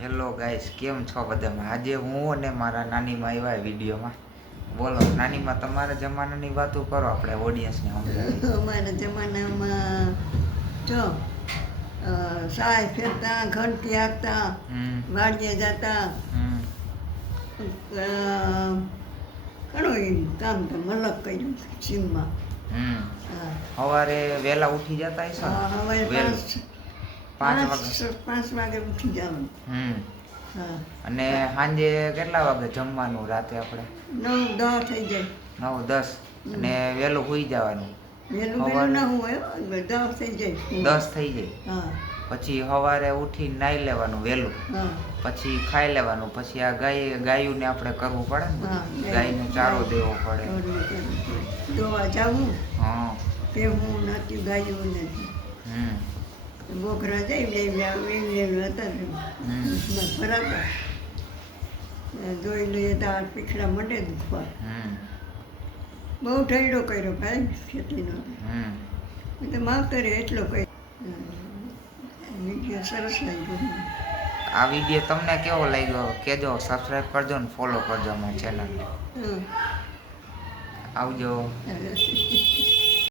Hello guys, કેમ છો બધામાં? આજે હું અને મારા નાનીમાં આવ્યા વિડીયોમાં. બોલો નાનીમાં, તમારા જમાનાની વાતો કરો, આપણે ઓડિયન્સને સમજાવીએ. અમારા જમાનામાં જો સાય ફેરતા, ઘંટી હાંકતા, વાડીએ જતા, ઘણું એ કામ તો મલક કર્યું સીમમાં. સવારે વહેલા ઉઠી જતા હશો ને? હવે વહેલું 5 વાગે ઉઠી જવાનું. હા. અને સાંજે કેટલા વાગે જમવાનું રાતે આપણે? 9-10 થઈ જાય. 9-10. અને વહેલું સૂઈ જવાનું? વહેલું ના હોય, 10 થઈ જાય. 10 થઈ જાય. હા. પછી સવારે ઉઠી નાહી લેવાનું વહેલું, પછી ખાઈ લેવાનું, પછી આ ગાયુંને આપણે કરવું પડે ને, ગાયને ચારો દેવો પડે, દોવા જવું. હા, તે હું નથી ગાયું નથી. બોકરા જઈ હતા ભરાતા જોઈ લઈએ તો આ પીખડા મંડે દુખવા. બહુ ઠંડો કર્યો ભાઈ ખેતીનો. તો માવતરે એટલો કર્યો. વિડીયો સરસ લાગ્યો. આ વિડીયો તમને કેવો લાગ્યો કહેજો, સબસ્ક્રાઈબ કરજો ને ફોલો કરજો અમારી ચેનલ. આવજો.